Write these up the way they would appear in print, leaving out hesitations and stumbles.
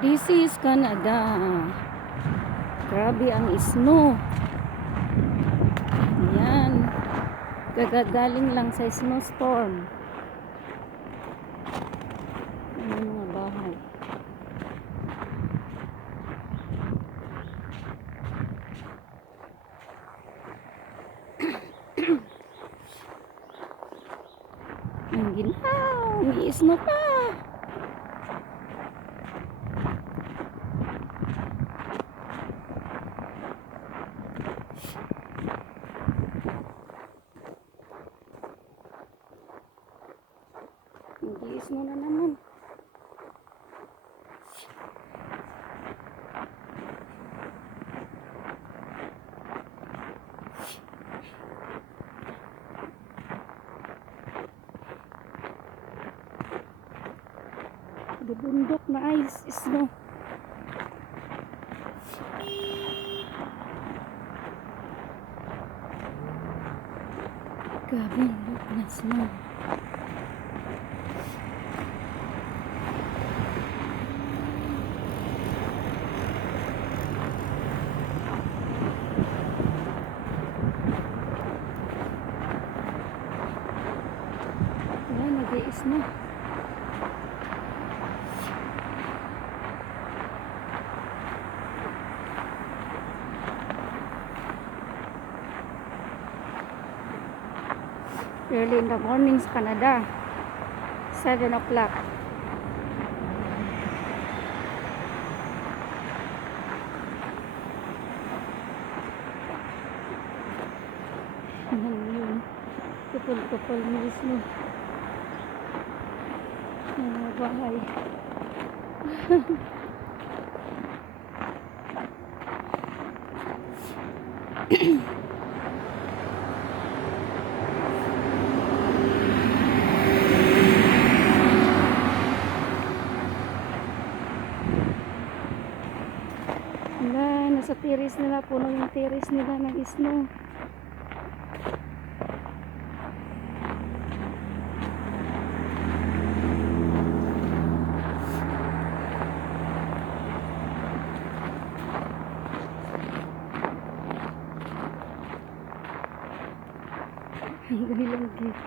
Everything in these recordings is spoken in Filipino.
This is Canada. Grabe ang snow. Yan. Gagagaling lang sa snowstorm. Ano yung mga bahay. Ang ginaw. May snow pa. Nag-iis mo na naman. Bundok na ice snow. Kabundok na snow. Ayan, nag-iis na. Early in the morning sa Canada. 7 o'clock. Yun. Kupol-kupol mismo. Mga bahay. Wala, nasa terrace nila, puno yung terrace nila ng snow. Ang gahilang gate.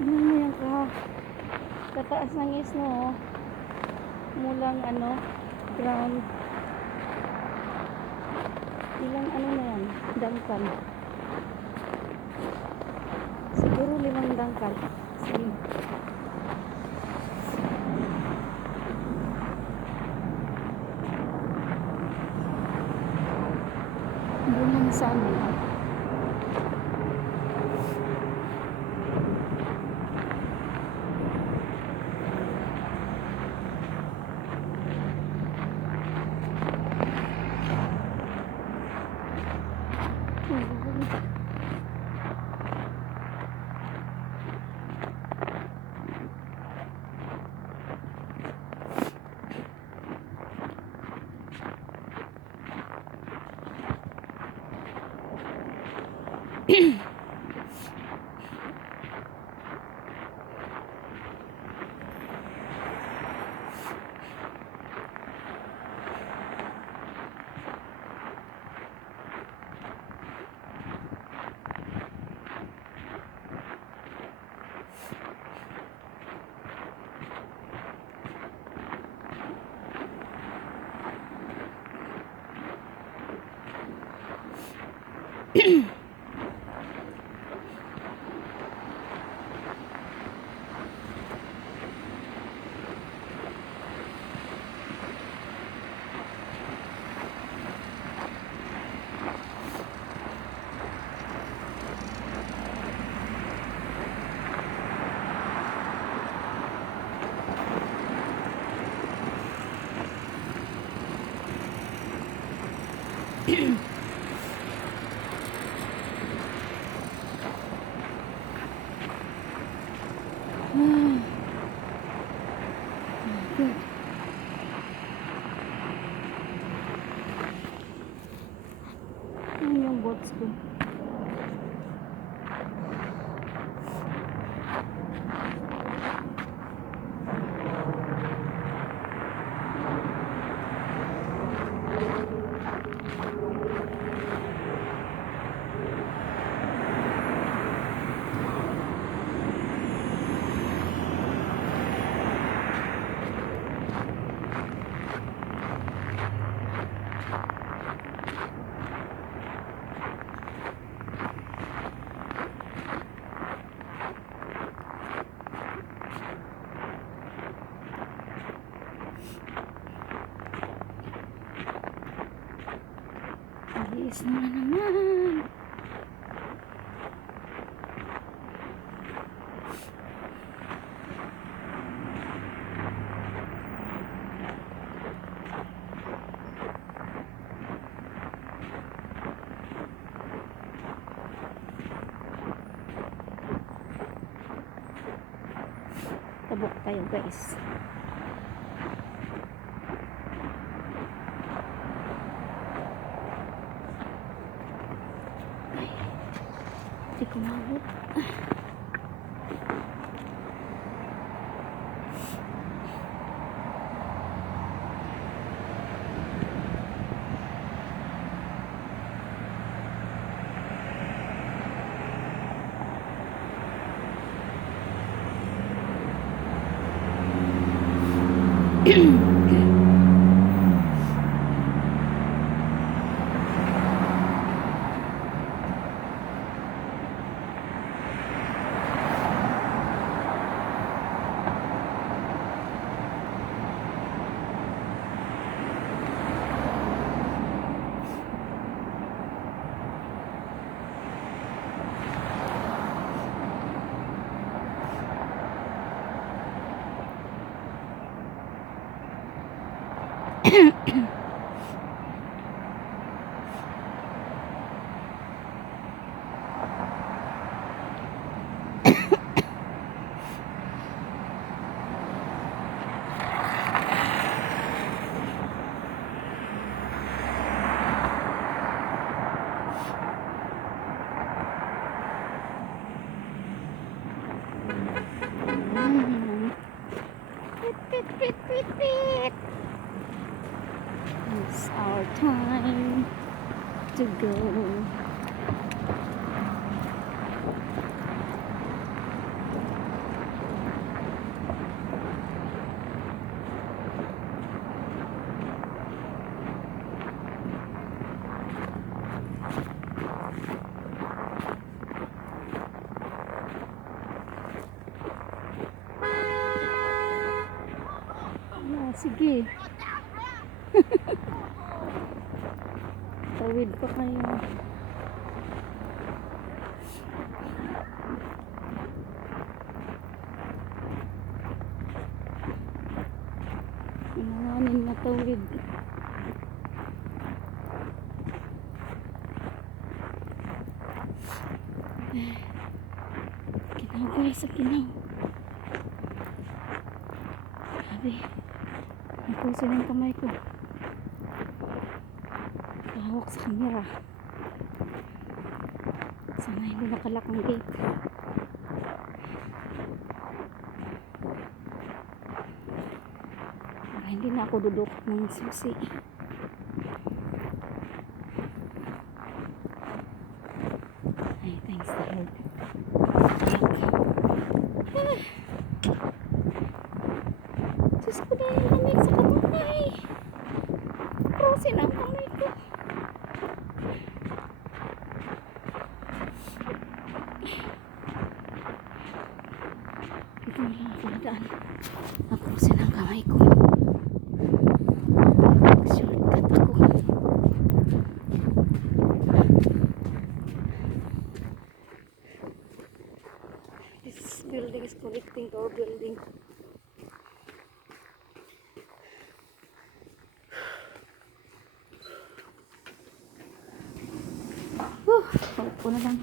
Ano mo yan ka? Kataas ng snow, oh. Mulang ground. Ilang na yan? Dangkal. Siguro 5 dangkal. Sige. Doon sa amin. Good. Ano yung boats ko? Nag-i-snow na naman. Tabok tayo guys. Ay, hindi ko mabot. Pit, pit, pit, pit. It's our time to go. Sige. Tawid pa kayo. Inanganin na tawid. Kinaw guys, sa kinaw. Grabe. Napuso na yung kamay ko. Hawak sa camera. Sana hindi nakalak ang gate. Para hindi na ako dudukot ng susi. Ay, thanks to Lord. Diyos ko na yung lamig sa kamay. Krosin ang kamay ko. Ito na lang ako nadaan. Nakrosin ang kamay ko. Shortcut ako. This building is connecting to our building. Paupo na lang.